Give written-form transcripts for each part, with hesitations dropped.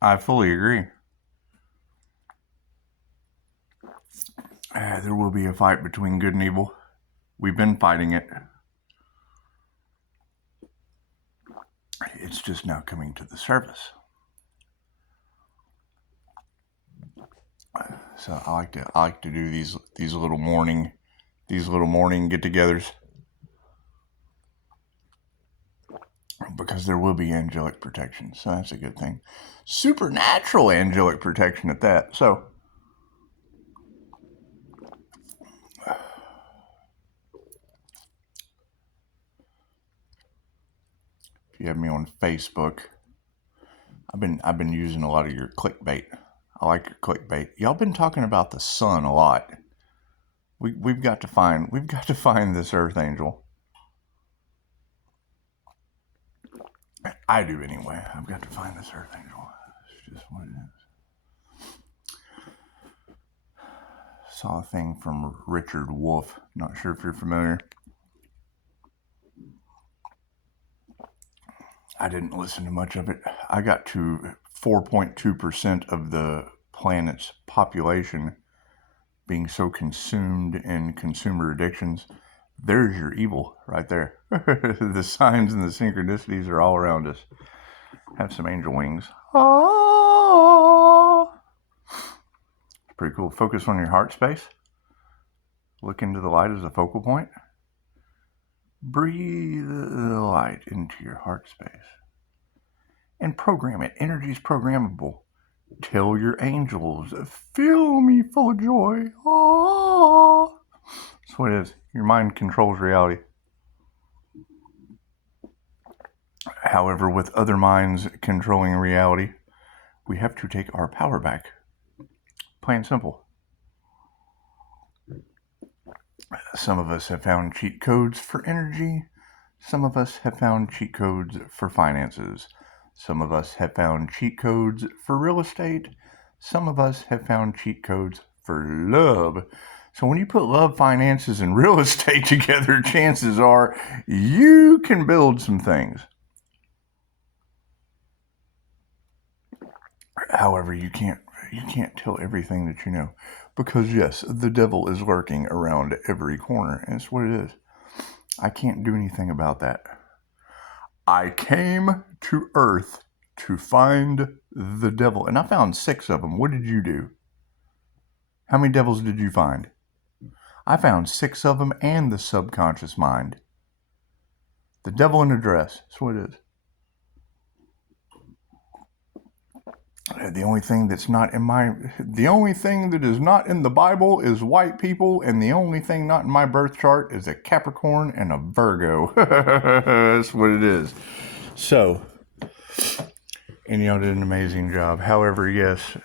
I fully agree. There will be a fight between good and evil. We've been fighting it. It's just now coming to the surface. So I like to do these little morning get-togethers, because there will be angelic protection. So that's a good thing. Supernatural angelic protection at that. So if you have me on Facebook, I've been using a lot of your clickbait. I like your clickbait. Y'all been talking about the sun a lot. We've got to find this Earth Angel. I do anyway. I've got to find this Earth Angel. It's just what it is. Saw a thing from Richard Wolff. Not sure if you're familiar. I didn't listen to much of it. I got to 4.2% of the planet's population being so consumed in consumer addictions. There's your evil right there. The signs and the synchronicities are all around us. Have some angel wings. Oh, pretty cool. Focus on your heart space. Look into the light as a focal point. Breathe the light into your heart space. And program it. Energy is programmable. Tell your angels, fill me full of joy. Oh. That's what it is. Your mind controls reality. However, with other minds controlling reality, we have to take our power back. Plain and simple. Some of us have found cheat codes for energy. Some of us have found cheat codes for finances. Some of us have found cheat codes for real estate. Some of us have found cheat codes for love. So when you put love, finances, and real estate together, chances are you can build some things. However, you can't tell everything that you know. Because yes, the devil is lurking around every corner. And it's what it is. I can't do anything about that. I came to Earth to find the devil. And I found 6 of them. What did you do? How many devils did you find? I found 6 of them and the subconscious mind. The devil in a dress. That's what it is. The only thing that is not in the Bible is white people, and the only thing not in my birth chart is a Capricorn and a Virgo. That's what it is. So, and y'all did an amazing job. However, yes,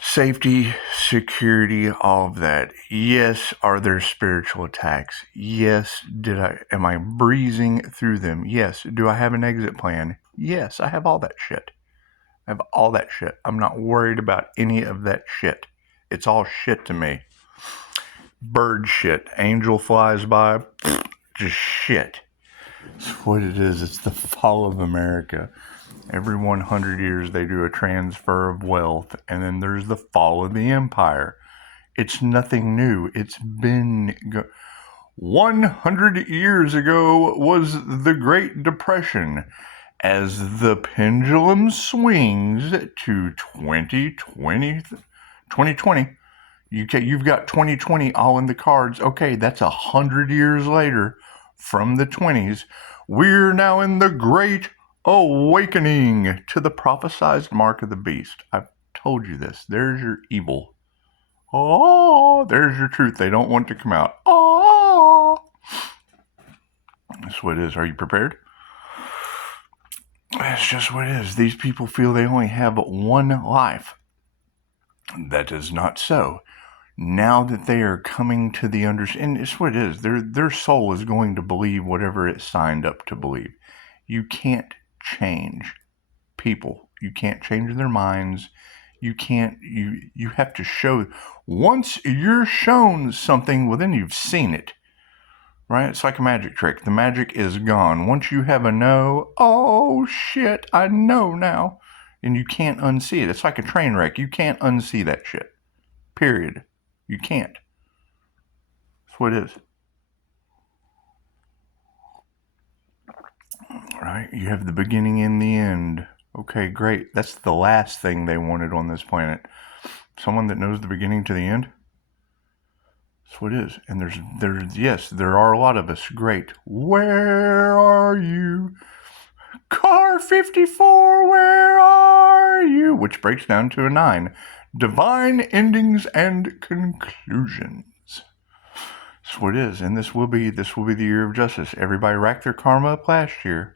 safety, security, all of that. Yes, are there spiritual attacks? Yes, am I breezing through them? Yes. Do I have an exit plan? Yes, I have all that shit. I'm not worried about any of that shit. It's all shit to me. Bird shit. Angel flies by. Just shit. It's what it is. It's the fall of America. Every 100 years they do a transfer of wealth, and then there's the fall of the empire. It's nothing new. It's been 100 years ago was the Great Depression. As the pendulum swings to 2020, you've got 2020 all in the cards. Okay, that's 100 years later from the 20s. We're now in the Great Awakening to the prophesized mark of the beast. I've told you this. There's your evil. Oh, there's your truth. They don't want to come out. Oh, that's what it is. Are you prepared? That's just what it is. These people feel they only have one life. That is not so. Now that they are coming to the understanding, it's what it is. Their soul is going to believe whatever it signed up to believe. You can't change people. You can't change their minds. You have to show. Once you're shown something, well, then you've seen it. Right? It's like a magic trick. The magic is gone. Once you have a no, oh shit, I know now. And you can't unsee it. It's like a train wreck. You can't unsee that shit. Period. You can't. That's what it is. Right? You have the beginning and the end. Okay, great. That's the last thing they wanted on this planet. Someone that knows the beginning to the end. That's what it is. And yes, there are a lot of us. Great. Where are you? Car 54, where are you? Which breaks down to a 9. Divine endings and conclusions. That's what it is. And this will be the year of justice. Everybody racked their karma up last year.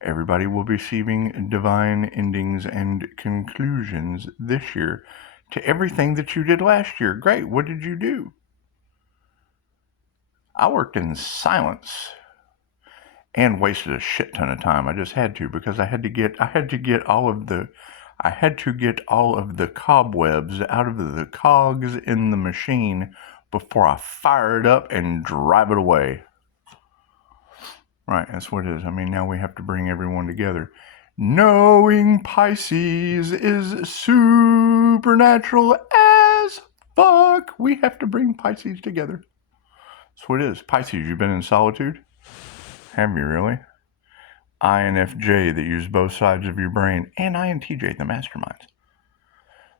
Everybody will be receiving divine endings and conclusions this year to everything that you did last year. Great. What did you do? I worked in silence and wasted a shit ton of time. I just had to, because I had to get all of the cobwebs out of the cogs in the machine before I fire it up and drive it away. Right, that's what it is. I mean, now we have to bring everyone together. Knowing Pisces is supernatural as fuck. We have to bring Pisces together. That's what it is. Pisces, you've been in solitude? Have you really? INFJ, that use both sides of your brain, and INTJ, the masterminds.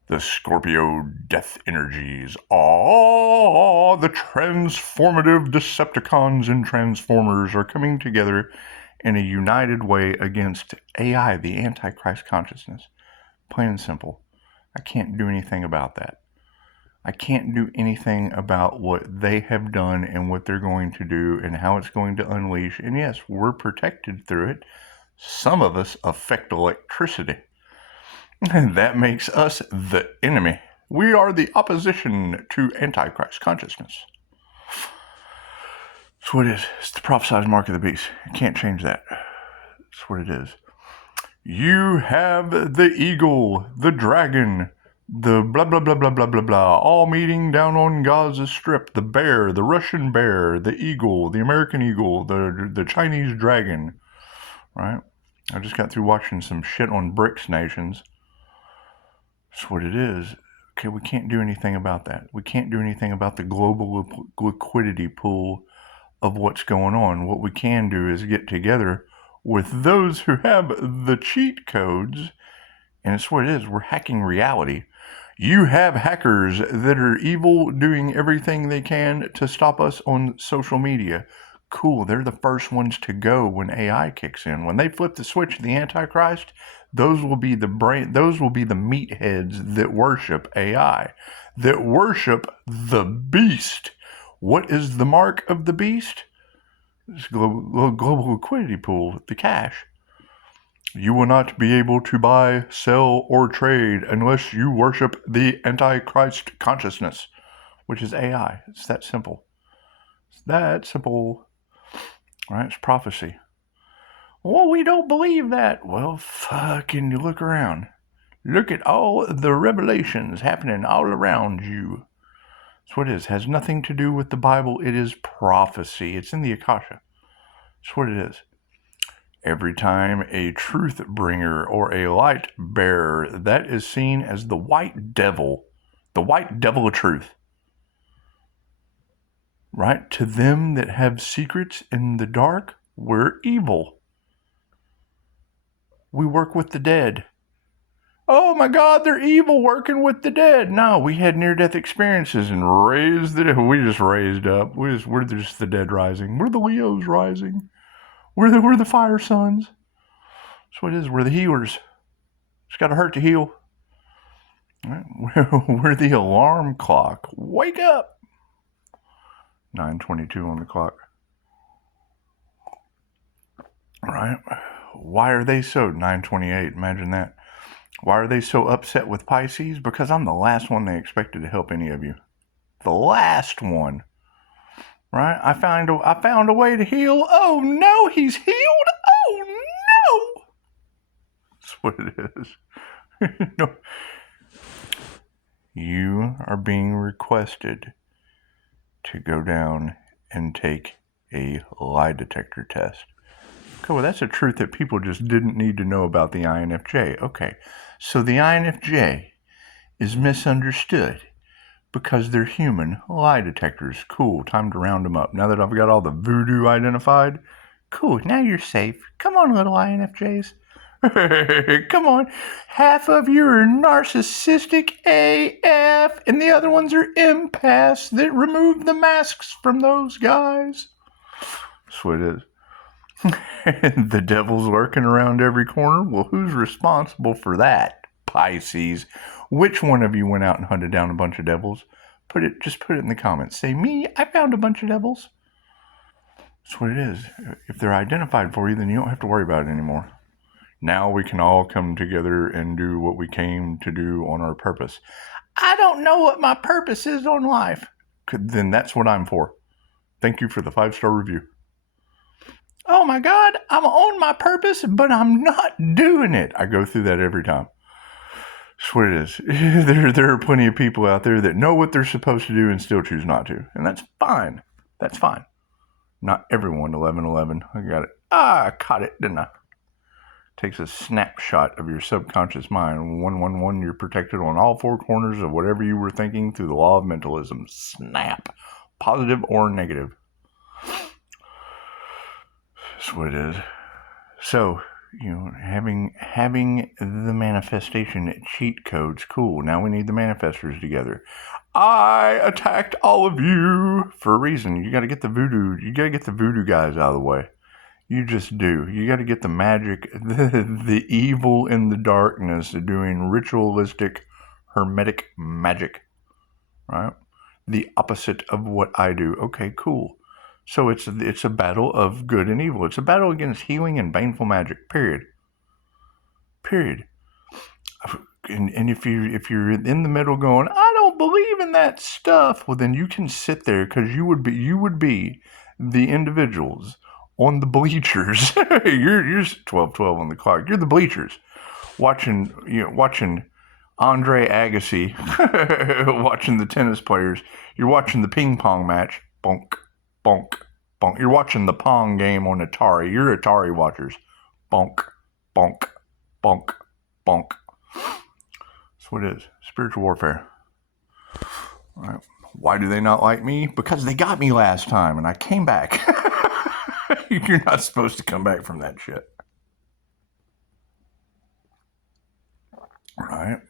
The Scorpio death energies. The transformative Decepticons and Transformers are coming together in a united way against AI, the Antichrist consciousness. Plain and simple. I can't do anything about that. I can't do anything about what they have done and what they're going to do and how it's going to unleash. And yes, we're protected through it. Some of us affect electricity. And that makes us the enemy. We are the opposition to Antichrist consciousness. That's what it is. It's the prophesized mark of the beast. You can't change that. That's what it is. You have the eagle, the dragon, the blah, blah, blah, blah, blah, blah, blah, all meeting down on Gaza Strip. The bear, the Russian bear, the eagle, the American eagle, the Chinese dragon. Right? I just got through watching some shit on BRICS nations. That's what it is. Okay, we can't do anything about that. We can't do anything about the global liquidity pool of what's going on. What we can do is get together with those who have the cheat codes, and it's what it is. We're hacking reality. You have hackers that are evil, doing everything they can to stop us on social media. Cool, they're the first ones to go when AI kicks in. When they flip the switch of the Antichrist, those will be the meatheads that worship AI, that worship the beast. What is the mark of the beast? It's global liquidity pool, the cash. You will not be able to buy, sell, or trade unless you worship the Antichrist consciousness, which is AI. It's that simple. It's that simple. Right? It's prophecy. Well, we don't believe that. Well, fucking look around. Look at all the revelations happening all around you. That's what it is. It has nothing to do with the Bible. It is prophecy. It's in the Akasha. That's what it is. Every time a truth bringer or a light bearer, that is seen as the white devil of truth. Right? To them that have secrets in the dark, we're evil. We work with the dead. Oh my God, they're evil working with the dead. No, we had near-death experiences and we just raised up. We're just the dead rising. We're the Leos rising. We're the fire sons. That's what it is. We're the healers. It's got to hurt to heal. We're the alarm clock. Wake up. 9:22 on the clock. All right. Why are they so 9:28? Imagine that. Why are they so upset with Pisces? Because I'm the last one they expected to help any of you. The last one. Right? I found a way to heal. Oh no, he's healed. Oh no. That's what it is. No. You are being requested to go down and take a lie detector test. Okay, well, that's a truth that people just didn't need to know about the INFJ. Okay, so the INFJ is misunderstood because they're human lie detectors. Cool, time to round them up. Now that I've got all the voodoo identified, cool, now you're safe. Come on, little INFJs. Come on. Half of you are narcissistic AF, and the other ones are empaths that remove the masks from those guys. That's what it is. The devil's lurking around every corner. Well, who's responsible for that? Pisces. Which one of you went out and hunted down a bunch of devils? Just put it in the comments. Say, me, I found a bunch of devils. That's what it is. If they're identified for you, then you don't have to worry about it anymore. Now we can all come together and do what we came to do on our purpose. I don't know what my purpose is on life. Then that's what I'm for. Thank you for the 5-star review. Oh my God, I'm on my purpose, but I'm not doing it. I go through that every time. That's what it is. There are plenty of people out there that know what they're supposed to do and still choose not to. And that's fine. That's fine. Not everyone, 1111. I got it. I caught it, didn't I? Takes a snapshot of your subconscious mind. 111, you're protected on all 4 corners of whatever you were thinking through the law of mentalism. Snap. Positive or negative. That's what it is. So, having the manifestation cheat codes, cool. Now we need the manifestors together. I attacked all of you for a reason. You got to get the voodoo guys out of the way. You just do. You got to get the magic, the evil in the darkness doing ritualistic, hermetic magic, right? The opposite of what I do. Okay, cool. So it's a battle of good and evil. It's a battle against healing and baneful magic. Period. And if you're in the middle going, I don't believe in that stuff, well then you can sit there because you would be the individuals on the bleachers. you're 12:12 on the clock. You're the bleachers watching Andre Agassi, watching the tennis players. You're watching the ping pong match. Bonk, bonk, bonk. You're watching the Pong game on Atari. You're Atari watchers. Bonk, bonk, bonk, bonk. That's what it is. Spiritual warfare. All right. Why do they not like me? Because they got me last time and I came back. You're not supposed to come back from that shit. All right.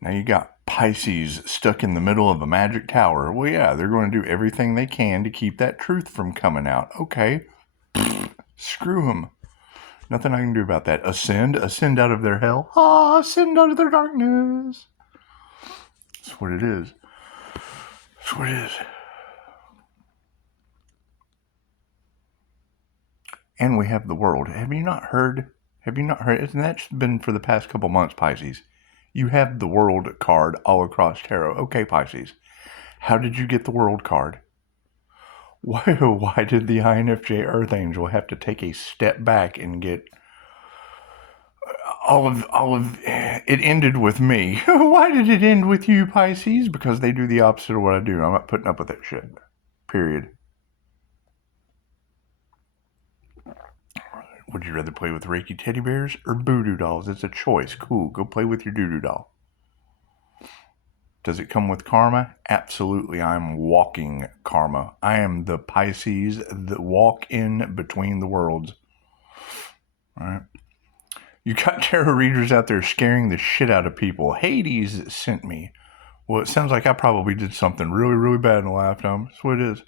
Now you got Pisces stuck in the middle of a magic tower. Well, yeah, they're going to do everything they can to keep that truth from coming out. Okay. Screw them. Nothing I can do about that. Ascend out of their hell. Ascend out of their darkness. That's what it is. That's what it is. And we have the world. Have you not heard? Isn't that been for the past couple months, Pisces? You have the world card all across tarot. Okay, Pisces. How did you get the world card? Why did the INFJ Earth Angel have to take a step back and get all of it ended with me? Why did it end with you, Pisces? Because they do the opposite of what I do. I'm not putting up with that shit. Period. Would you rather play with Reiki teddy bears or voodoo dolls? It's a choice. Cool. Go play with your doo-doo doll. Does it come with karma? Absolutely. I'm walking karma. I am the Pisces that walk in between the worlds. All right. You got tarot readers out there scaring the shit out of people. Hades sent me. Well, it sounds like I probably did something really, really bad in a lifetime. That's what it is.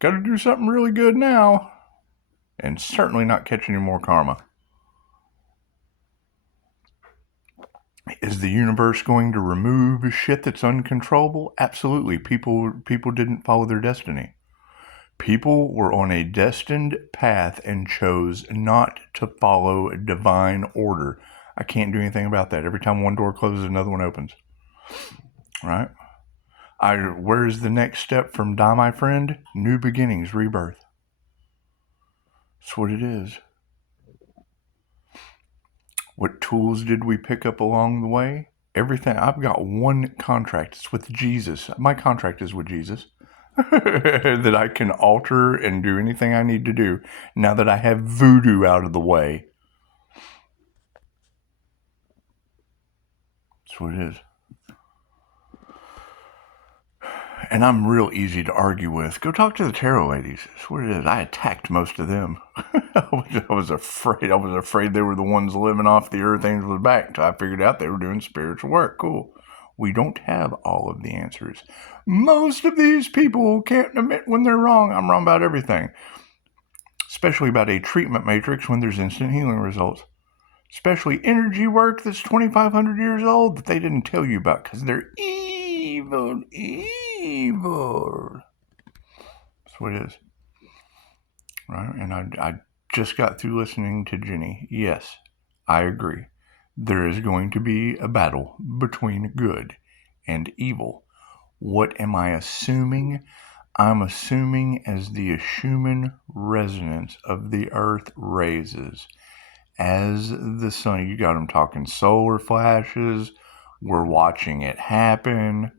Got to do something really good now. And certainly not catch any more karma. Is the universe going to remove shit that's uncontrollable? Absolutely. People didn't follow their destiny. People were on a destined path and chose not to follow divine order. I can't do anything about that. Every time one door closes, another one opens. Right? Where's the next step from die, my friend? New beginnings, rebirth. That's what it is. What tools did we pick up along the way? Everything. I've got one contract. It's with Jesus. My contract is with Jesus. that I can alter and do anything I need to do now that I have voodoo out of the way. That's what it is. And I'm real easy to argue with. Go talk to the tarot ladies. That's what it is. I attacked most of them. I was afraid. I was afraid they were the ones living off the earth angel's back until I figured out they were doing spiritual work. Cool. We don't have all of the answers. Most of these people can't admit when they're wrong. I'm wrong about everything. Especially about a treatment matrix when there's instant healing results. Especially energy work that's 2,500 years old that they didn't tell you about because they're evil. That's what it is. Right? And I just got through listening to Jenny. Yes, I agree. There is going to be a battle between good and evil. What am I assuming? I'm assuming as the Schumann resonance of the earth raises, as the sun, you got them talking solar flashes, we're watching it happen,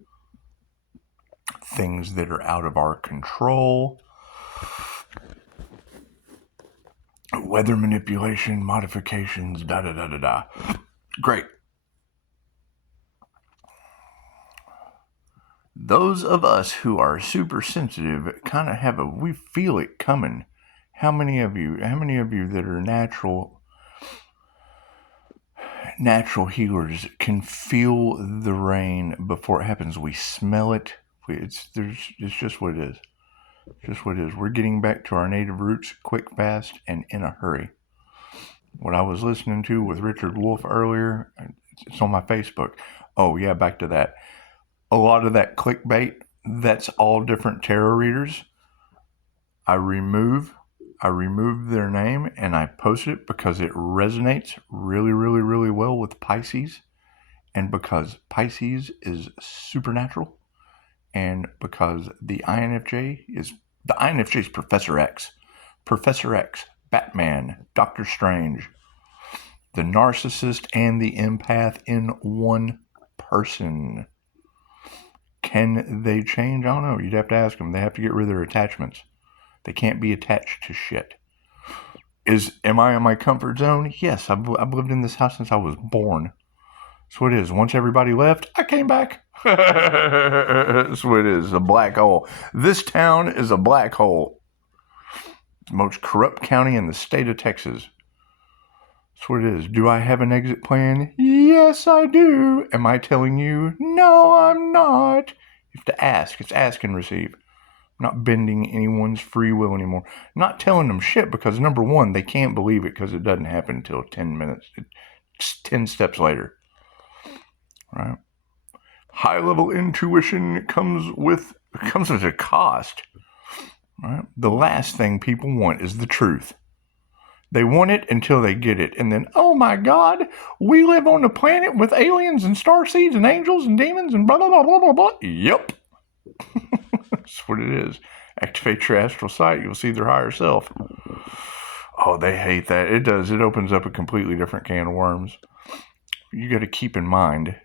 things that are out of our control, weather manipulation, modifications, da-da-da-da-da. Great. Those of us who are super sensitive kind of we feel it coming. How many of you that are natural healers can feel the rain before it happens? We smell it. It's just what it is. Just what it is. We're getting back to our native roots quick, fast, and in a hurry. What I was listening to with Richard Wolff earlier, it's on my Facebook. Oh yeah, back to that. A lot of that clickbait, that's all different tarot readers. I remove their name and I post it because it resonates really, really, really well with Pisces, and because Pisces is supernatural, and because the INFJ is Professor X, Batman, Doctor Strange, the narcissist and the empath in one person. Can they change? I don't know. You'd have to ask them. They have to get rid of their attachments. They can't be attached to shit. Am I in my comfort zone? Yes, I've lived in this house since I was born. That's what it is. Once everybody left, I came back. That's what it is. A black hole. This town is a black hole. It's the most corrupt county in the state of Texas. That's what it is. Do I have an exit plan? Yes, I do. Am I telling you? No, I'm not. You have to ask. It's ask and receive. I'm not bending anyone's free will anymore. I'm not telling them shit because, number one, they can't believe it because it doesn't happen until 10 minutes. It's 10 steps later. Right? High-level intuition comes at a cost. Right? The last thing people want is the truth. They want it until they get it. And then, oh my God, we live on a planet with aliens and starseeds and angels and demons and blah, blah, blah, blah, blah, blah. Yep. That's what it is. Activate your astral sight. You'll see their higher self. Oh, they hate that. It does. It opens up a completely different can of worms. You got to keep in mind,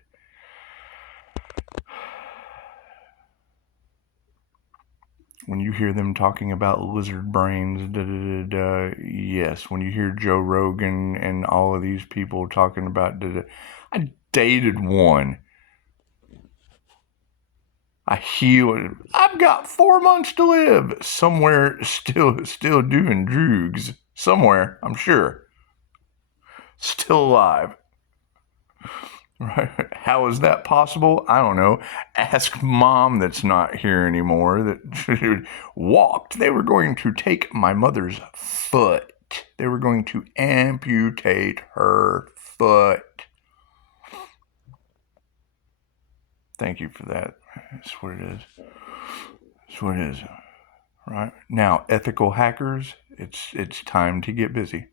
when you hear them talking about lizard brains, yes. When you hear Joe Rogan and all of these people talking about, I dated one. I healed. I've got 4 months to live. Somewhere still doing drugs. Somewhere, I'm sure. Still alive. Right? How is that possible? I don't know. Ask mom that's not here anymore that walked. They were going to take my mother's foot. They were going to amputate her foot. Thank you for that. That's what it is. That's what it is. Right? Now, ethical hackers, it's time to get busy.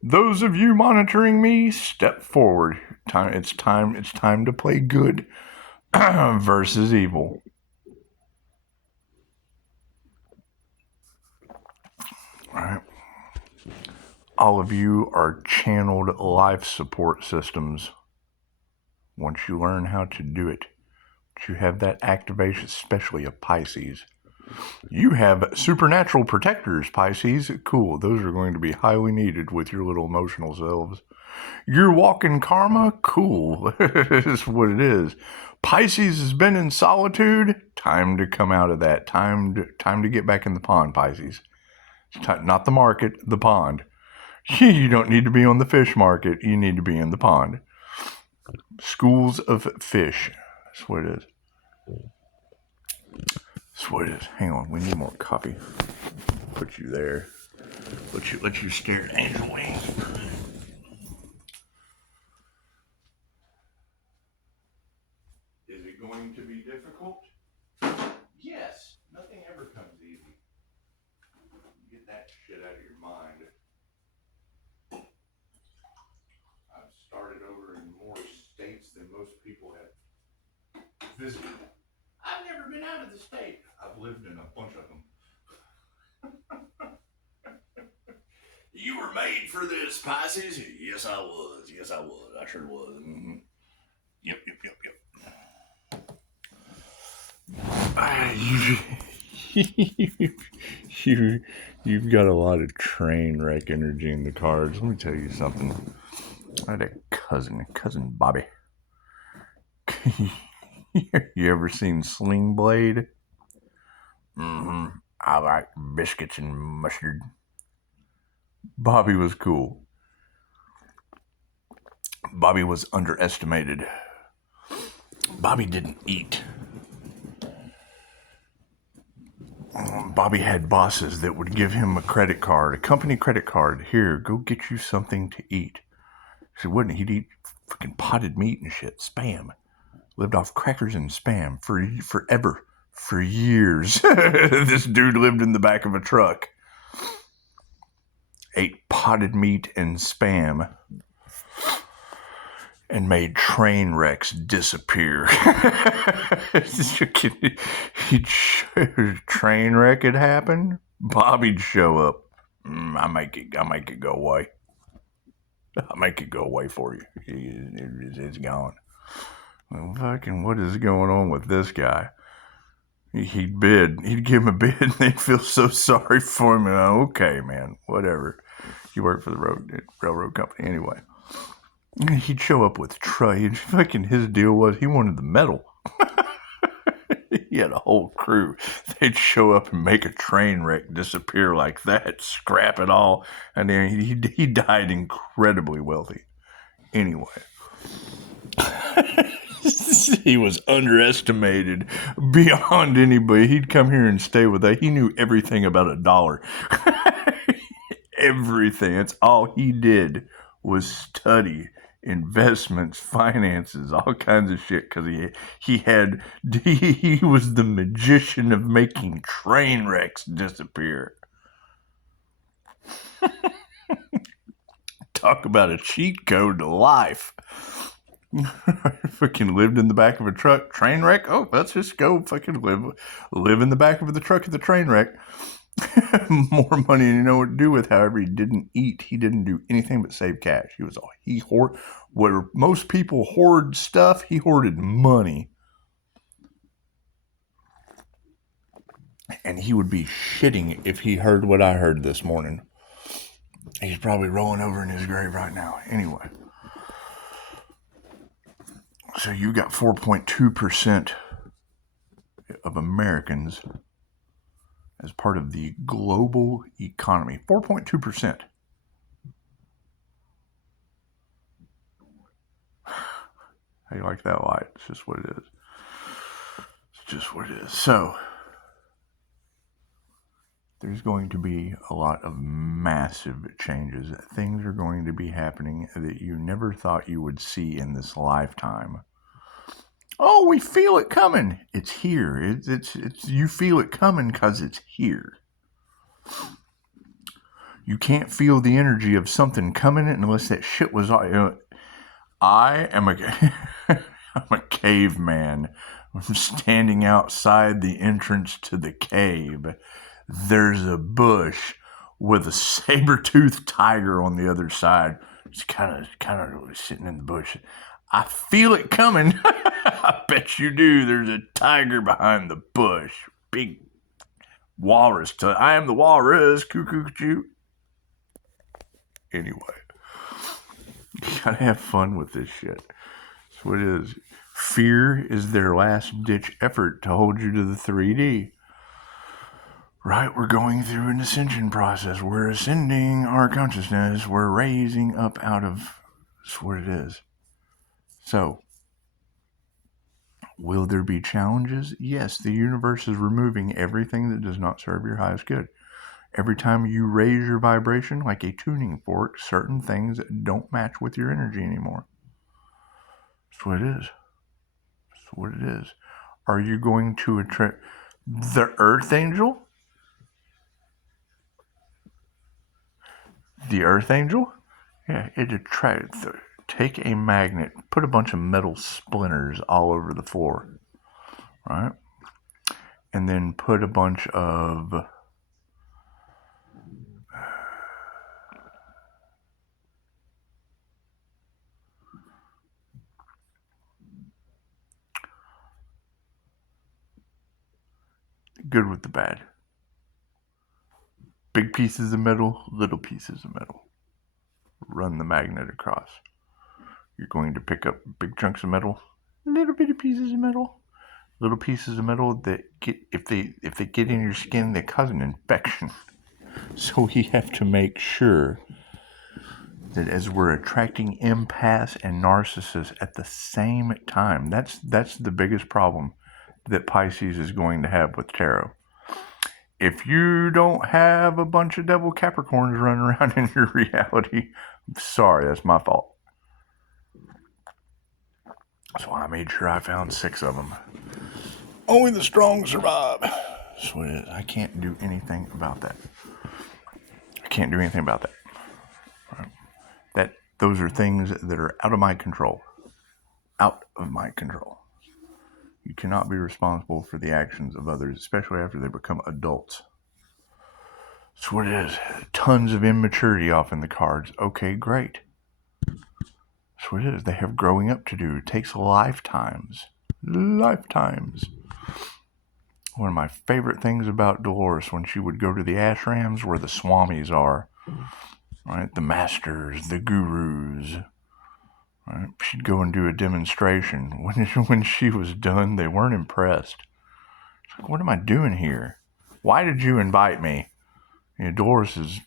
Those of you monitoring me, step forward. It's time to play good versus evil. All right. All of you are channeled life support systems. Once you learn how to do it, you have that activation, especially of Pisces. You have supernatural protectors, Pisces. Cool. Those are going to be highly needed with your little emotional selves. You're walking karma? Cool. It's what it is. Pisces has been in solitude. Time to come out of that. Time to get back in the pond, Pisces. Not the market, the pond. You don't need to be on the fish market. You need to be in the pond. Schools of fish. That's what it is. That's what it is. Hang on, we need more coffee. Put you there. Let you stare at angel wings. Is it going to be difficult? Yes. Nothing ever comes easy. Get that shit out of your mind. I've started over in more states than most people have visited. I've never been out of the state. I've lived in a bunch of them. You were made for this, Pisces. Yes, I was. Yes, I was. I sure was. Mm-hmm. Yep. You've got a lot of train wreck energy in the cards. Let me tell you something. I had a cousin Bobby. You ever seen Sling Blade? Mm-hmm. I like biscuits and mustard. Bobby was cool. Bobby was underestimated. Bobby didn't eat. Bobby had bosses that would give him a credit card, a company credit card. Here, go get you something to eat. He wouldn't. He'd eat freaking potted meat and shit. Spam. Lived off crackers and spam forever. For years. This dude lived in the back of a truck. Ate potted meat and spam. And made train wrecks disappear. Train wreck had happened. Bobby'd show up. I make it go away. I'll make it go away for you. It's gone. Well, fucking, what is going on with this guy? He'd bid. He'd give him a bid, and they'd feel so sorry for him. And, okay, man, whatever. He worked for the railroad company anyway. He'd show up with Trey. Fucking his deal was he wanted the metal. He had a whole crew. They'd show up and make a train wreck disappear like that, scrap it all, and then he died incredibly wealthy. Anyway. He was underestimated beyond anybody. He'd come here and stay with us. He knew everything about a dollar. Everything. That's all he did was study investments, finances, all kinds of shit, because he was the magician of making train wrecks disappear. Talk about a cheat code to life. Fucking lived in the back of a truck. Train wreck? Oh, let's just go fucking live in the back of the truck at the train wreck. More money than you know what to do with. However, he didn't eat. He didn't do anything but save cash. Where most people hoard stuff, he hoarded money. And he would be shitting if he heard what I heard this morning. He's probably rolling over in his grave right now. Anyway. So you got 4.2% of Americans as part of the global economy. 4.2%. How you like that light? It's just what it is. It's just what it is. So, there's going to be a lot of massive changes. Things are going to be happening that you never thought you would see in this lifetime. Oh, we feel it coming. It's here. It's you feel it coming because it's here. You can't feel the energy of something coming unless that shit was. I am I'm a caveman. I'm standing outside the entrance to the cave. There's a bush with a saber-toothed tiger on the other side. It's kind of sitting in the bush. I feel it coming. I bet you do. There's a tiger behind the bush. Big Walrus. I am the walrus. Cuckoo choo. Anyway. You gotta have fun with this shit. That's what it is. Fear is their last-ditch effort to hold you to the 3D. Right? We're going through an ascension process. We're ascending our consciousness. We're raising up out of... That's what it is. So, will there be challenges? Yes, the universe is removing everything that does not serve your highest good. Every time you raise your vibration like a tuning fork, certain things don't match with your energy anymore. That's what it is. That's what it is. Are you going to attract the Earth Angel? The Earth Angel? Yeah, it attracts. Take a magnet, put a bunch of metal splinters all over the floor, right? And then put a bunch of good with the bad. Big pieces of metal, little pieces of metal. Run the magnet across. You're going to pick up big chunks of metal, little bitty pieces of metal. Little pieces of metal that get, if they get in your skin, they cause an infection. So we have to make sure that as we're attracting empaths and narcissists at the same time, that's the biggest problem that Pisces is going to have with tarot. If you don't have a bunch of devil Capricorns running around in your reality, I'm sorry, that's my fault. So I made sure I found 6 of them. Only the strong survive. That's what it is. I can't do anything about that. I can't do anything about that. Right? Those are things that are out of my control. Out of my control. You cannot be responsible for the actions of others, especially after they become adults. That's what it is. Tons of immaturity off in the cards. Okay, great. That's what it is. They have growing up to do. It takes lifetimes. Lifetimes. One of my favorite things about Dolores, when she would go to the ashrams where the swamis are, right? The masters, the gurus, right? She'd go and do a demonstration. When she was done, they weren't impressed. It's like, what am I doing here? Why did you invite me? You know, Dolores is.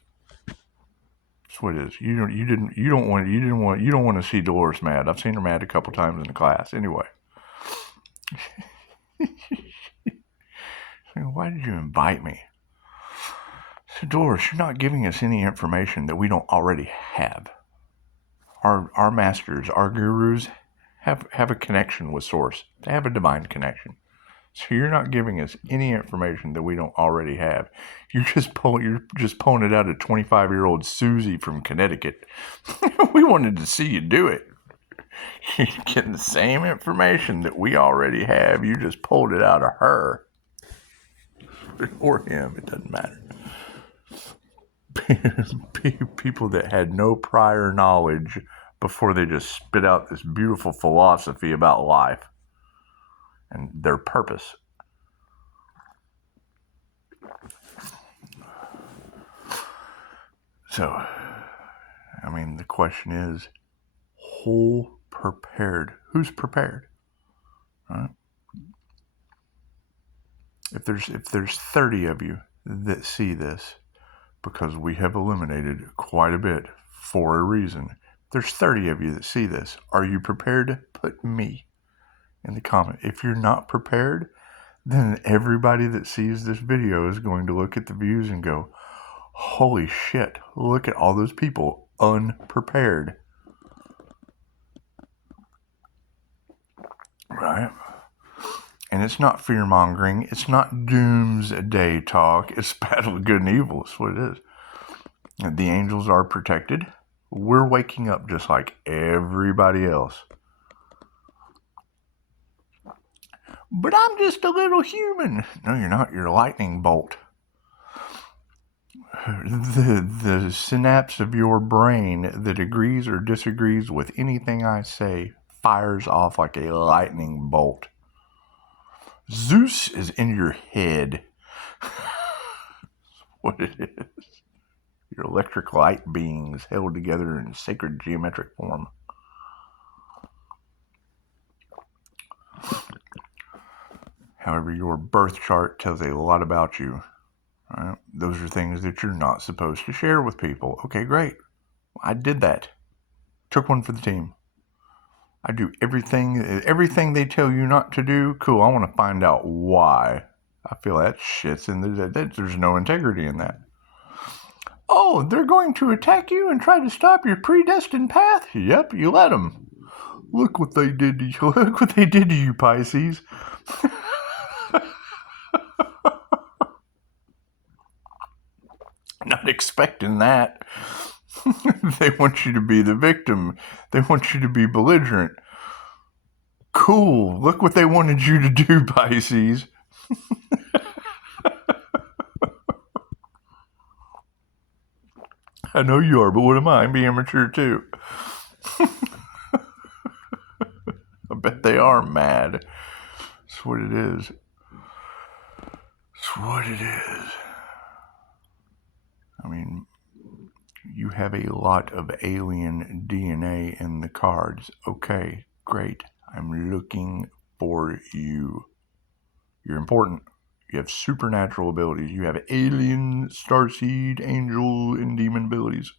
That's what it is. You don't want to see Dolores mad. I've seen her mad a couple times in the class. Anyway. Why did you invite me? So Dolores, you're not giving us any information that we don't already have. Our masters, our gurus, have a connection with Source. They have a divine connection. So you're not giving us any information that we don't already have. You're just pulling it out of 25-year-old Susie from Connecticut. We wanted to see you do it. You're getting the same information that we already have. You just pulled it out of her. Or him, it doesn't matter. People that had no prior knowledge before they just spit out this beautiful philosophy about life and their purpose. So, I mean, the question is, who prepared? Who's prepared? Right? If there's 30 of you that see this, because we have eliminated quite a bit for a reason. There's 30 of you that see this. Are you prepared to put me in the comment? If you're not prepared, then everybody that sees this video is going to look at the views and go, holy shit, look at all those people unprepared. Right? And it's not fear-mongering. It's not doomsday talk. It's battle of good and evil. That's what it is. The angels are protected. We're waking up just like everybody else. But I'm just a little human. No, you're not. You're a lightning bolt. The synapse of your brain that agrees or disagrees with anything I say fires off like a lightning bolt. Zeus is in your head. what it is. Your electric light beings held together in sacred geometric form. However, your birth chart tells a lot about you. Right? Those are things that you're not supposed to share with people. Okay, great. I did that. Took one for the team. I do everything they tell you not to do. Cool. I want to find out why. I feel that shit's in there's no integrity in that. Oh, they're going to attack you and try to stop your predestined path? Yep, you let them. Look what they did to you. Look what they did to you, Pisces. Not expecting that. They want you to be the victim. They want you to be belligerent. Cool. Look what they wanted you to do, Pisces. I know you are, but what am I? I'm being immature too. I bet they are mad. That's what it is. That's what it is. I mean, you have a lot of alien DNA in the cards. Okay, great. I'm looking for you. You're important. You have supernatural abilities. You have alien, starseed, angel, and demon abilities.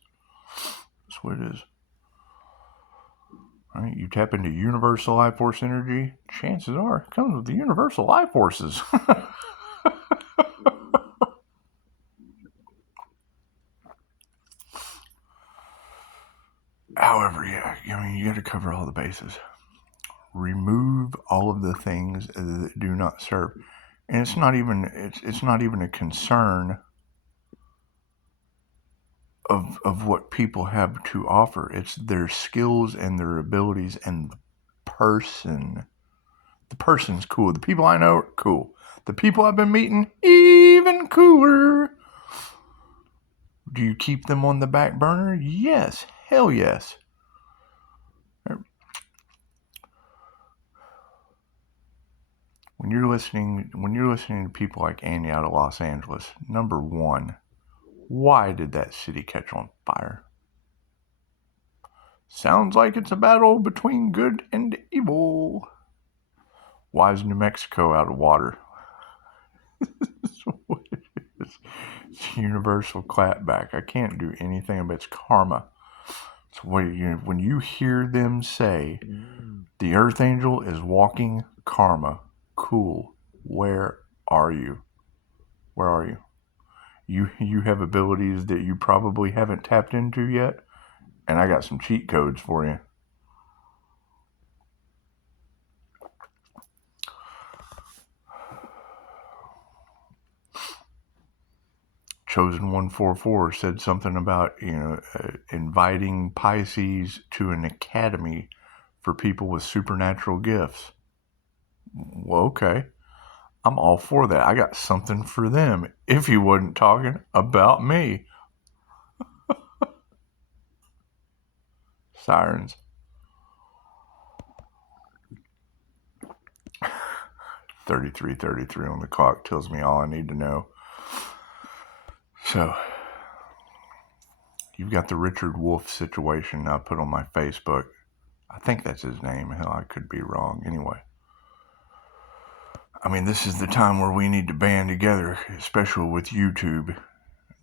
That's what it is. All right, you tap into universal life force energy. Chances are it comes with the universal life forces. However, yeah, I mean, you got to cover all the bases. Remove all of the things that do not serve. And it's not even a concern of what people have to offer. It's their skills and their abilities and the person. The person's cool. The people I know are cool. The people I've been meeting, even cooler. Do you keep them on the back burner? Yes. Hell yes. When you're listening to people like Annie out of Los Angeles, number one, why did that city catch on fire? Sounds like it's a battle between good and evil. Why is New Mexico out of water? That's what it is. It's universal clapback. I can't do anything about it's karma. So when you hear them say the Earth Angel is walking karma, cool. Where are you? Where are you? You have abilities that you probably haven't tapped into yet, and I got some cheat codes for you. Chosen 144 said something about inviting Pisces to an academy for people with supernatural gifts. Well, okay. I'm all for that. I got something for them if he wasn't talking about me. Sirens. 33:33 on the clock tells me all I need to know. So, you've got the Richard Wolf situation I put on my Facebook. I think that's his name. Hell, I could be wrong. Anyway. I mean, this is the time where we need to band together, especially with YouTube.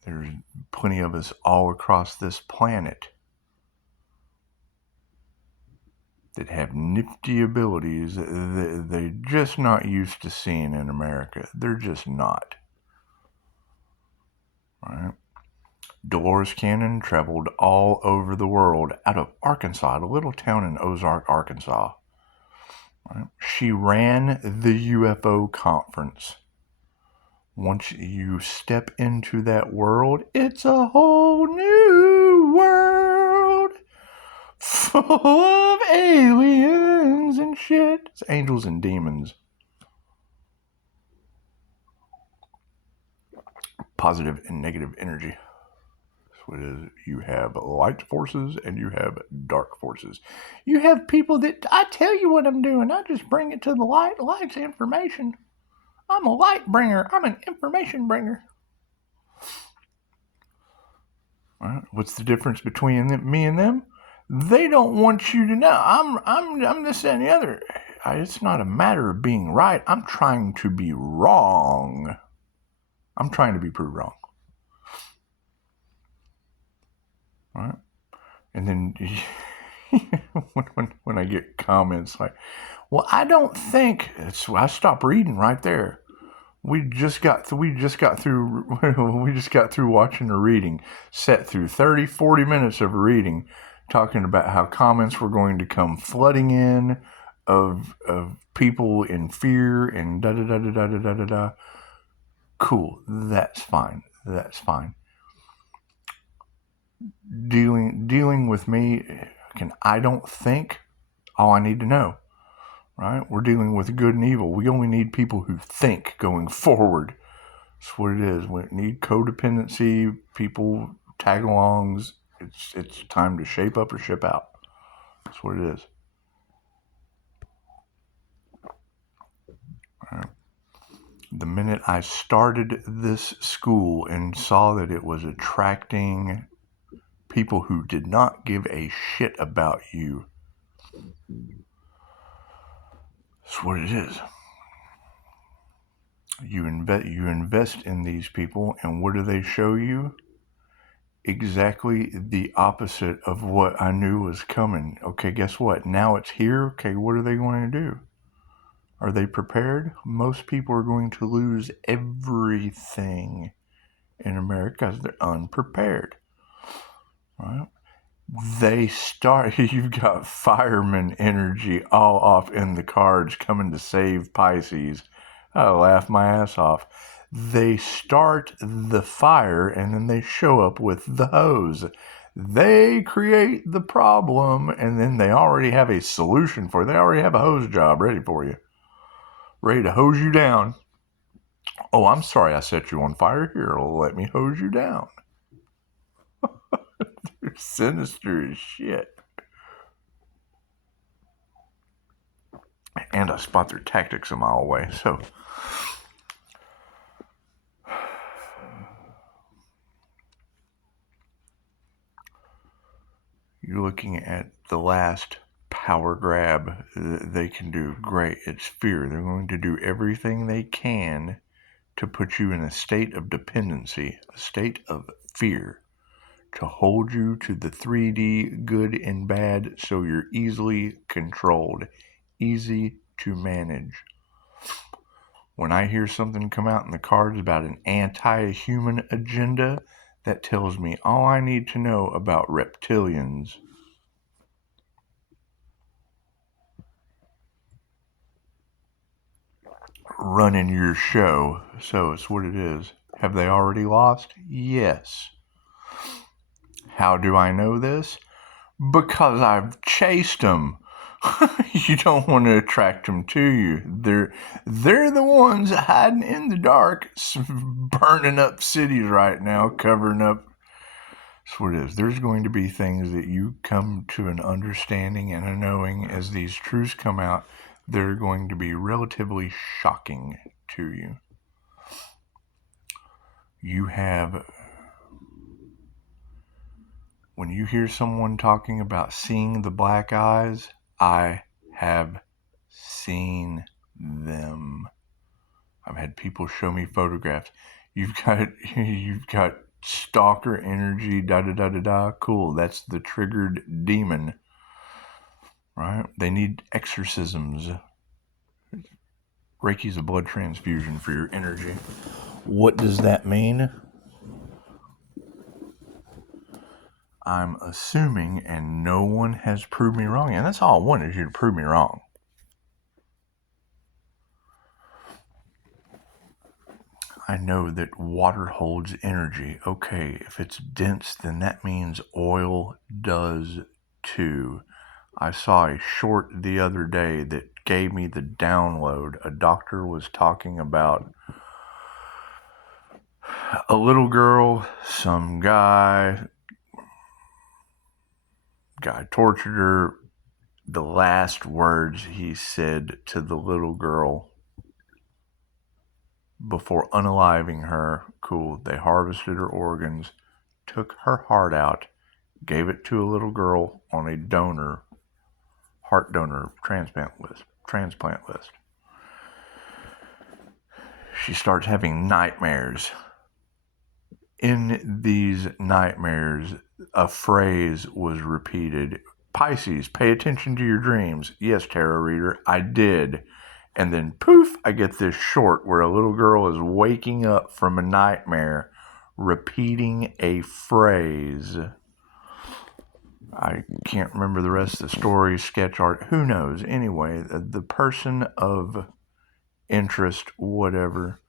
There's plenty of us all across this planet that have nifty abilities that they're just not used to seeing in America. They're just not. Right? Dolores Cannon traveled all over the world out of Arkansas, a little town in Ozark, Arkansas. Right? She ran the UFO conference. Once you step into that world, it's a whole new world full of aliens and shit. It's angels and demons. Positive and negative energy. That's what it is. You have light forces and you have dark forces. You have people that, I tell you what I'm doing. I just bring it to the light. Light's information. I'm a light bringer. I'm an information bringer. Right? What's the difference between me and them? They don't want you to know. I'm this and the other. It's not a matter of being right. I'm trying to be wrong. I'm trying to be proved wrong. Right? And then when I get comments like, well, I don't think I stop reading right there. We just got through watching a reading, set through 30-40 minutes of reading, talking about how comments were going to come flooding in of people in fear and da da da da da da da da. Cool, that's fine. Dealing with me, I don't think all I need to know. Right? We're dealing with good and evil. We only need people who think going forward. That's what it is. We need codependency, people, tag-alongs. It's time to shape up or ship out. That's what it is. Right. The minute I started this school and saw that it was attracting people who did not give a shit about you, that's what it is. You invest in these people, and what do they show you? Exactly the opposite of what I knew was coming. Okay, guess what? Now it's here. Okay, what are they going to do? Are they prepared? Most people are going to lose everything in America because they're unprepared. Right? You've got fireman energy all off in the cards coming to save Pisces. I laugh my ass off. They start the fire and then they show up with the hose. They create the problem and then they already have a solution for it. They already have a hose job ready for you, ready to hose you down. Oh, I'm sorry I set you on fire. Here, let me hose you down. They're sinister as shit. And I spot their tactics a mile away, so... You're looking at the last power grab they can do. Great, it's fear. They're going to do everything they can to put you in a state of dependency, a state of fear, to hold you to the 3D good and bad so you're easily controlled, easy to manage. When I hear something come out in the cards about an anti-human agenda, that tells me all I need to know about reptilians. Running your show. So it's what it is. Have they already lost? Yes. How do I know this? Because I've chased them. You don't want to attract them to you. They're the ones hiding in the dark, burning up cities right now, covering up. That's what it is. There's going to be things that you come to an understanding and a knowing as these truths come out. They're going to be relatively shocking to you. When you hear someone talking about seeing the black eyes, I have seen them. I've had people show me photographs. You've got stalker energy, da da da da da. Cool, that's the triggered demon. Right? They need exorcisms. Reiki's a blood transfusion for your energy. What does that mean? I'm assuming, and no one has proved me wrong, and that's all I want is you to prove me wrong. I know that water holds energy. Okay, if it's dense, then that means oil does too. I saw a short the other day that gave me the download. A doctor was talking about a little girl, some guy tortured her. The last words he said to the little girl before unaliving her, cool, they harvested her organs, took her heart out, gave it to a little girl on a heart donor transplant list. She starts having nightmares. In these nightmares, a phrase was repeated. Pisces, pay attention to your dreams. Yes, tarot reader, I did. And then poof, I get this short where a little girl is waking up from a nightmare, repeating a phrase. I can't remember the rest of the story, sketch art, who knows. Anyway, the person of interest, whatever,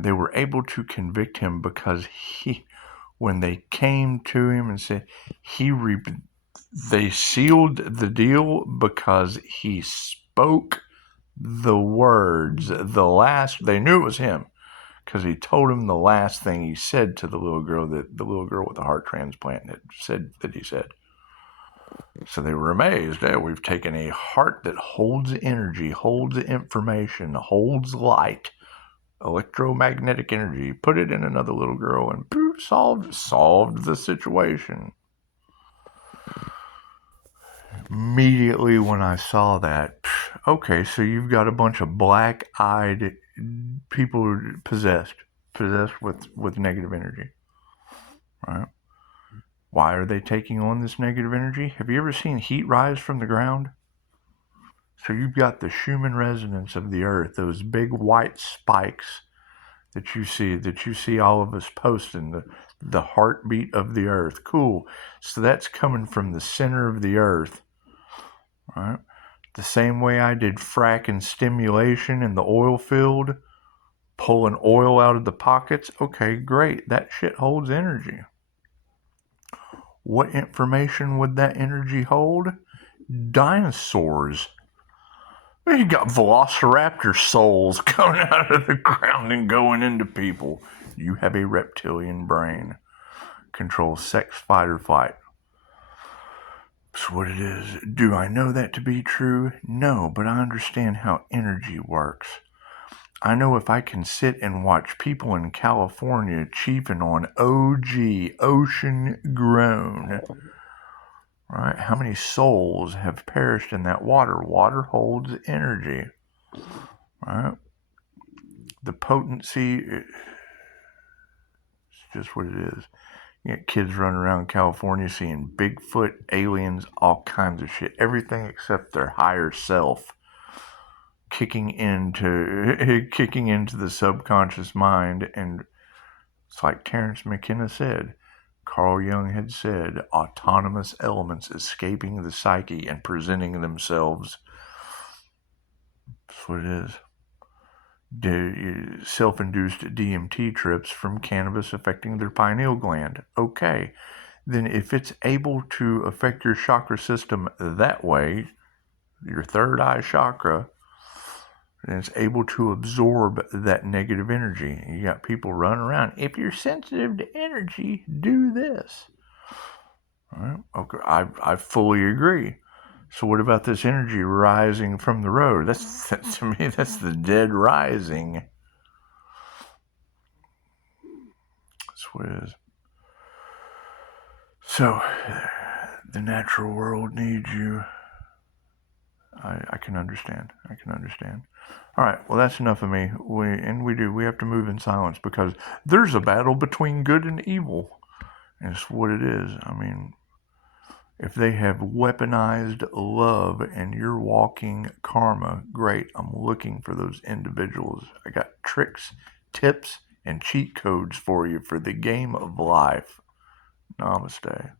they were able to convict him because when they came to him and said they sealed the deal because he spoke the words, they knew it was him because he told him the last thing he said to the little girl, that the little girl with the heart transplant had said that he said. So they were amazed. We've taken a heart that holds energy, holds information, holds light, electromagnetic energy, put it in another little girl, and poof, solved the situation. Immediately when I saw that, okay, so you've got a bunch of black-eyed people possessed with negative energy, right? Why are they taking on this negative energy? Have you ever seen heat rise from the ground? So you've got the Schumann resonance of the earth, those big white spikes that you see all of us posting, the heartbeat of the earth. Cool. So that's coming from the center of the earth, right? The same way I did fracking stimulation in the oil field, pulling oil out of the pockets. Okay, great. That shit holds energy. What information would that energy hold? Dinosaurs. You got velociraptor souls coming out of the ground and going into people. You have a reptilian brain. Controls sex, fight, or flight. That's what it is. Do I know that to be true? No, but I understand how energy works. I know if I can sit and watch people in California chiefing on OG, ocean grown, right? How many souls have perished in that water? Water holds energy, right? The potency, it's just what it is. You got kids running around California seeing Bigfoot, aliens, all kinds of shit. Everything except their higher self kicking into the subconscious mind. And it's like Terence McKenna said, Carl Jung had said, autonomous elements escaping the psyche and presenting themselves. That's what it is. Self-induced DMT trips from cannabis affecting their pineal gland. Okay, then if it's able to affect your chakra system that way, your third eye chakra, and it's able to absorb that negative energy. You got people running around. If you're sensitive to energy, do this. All right. Okay, I fully agree. So what about this energy rising from the road? That's to me, that's the dead rising. That's what it is. So the natural world needs you. I can understand. All right, well, that's enough of me. We have to move in silence because there's a battle between good and evil. And it's what it is. I mean, if they have weaponized love and you're walking karma, great. I'm looking for those individuals. I got tricks, tips, and cheat codes for you for the game of life. Namaste.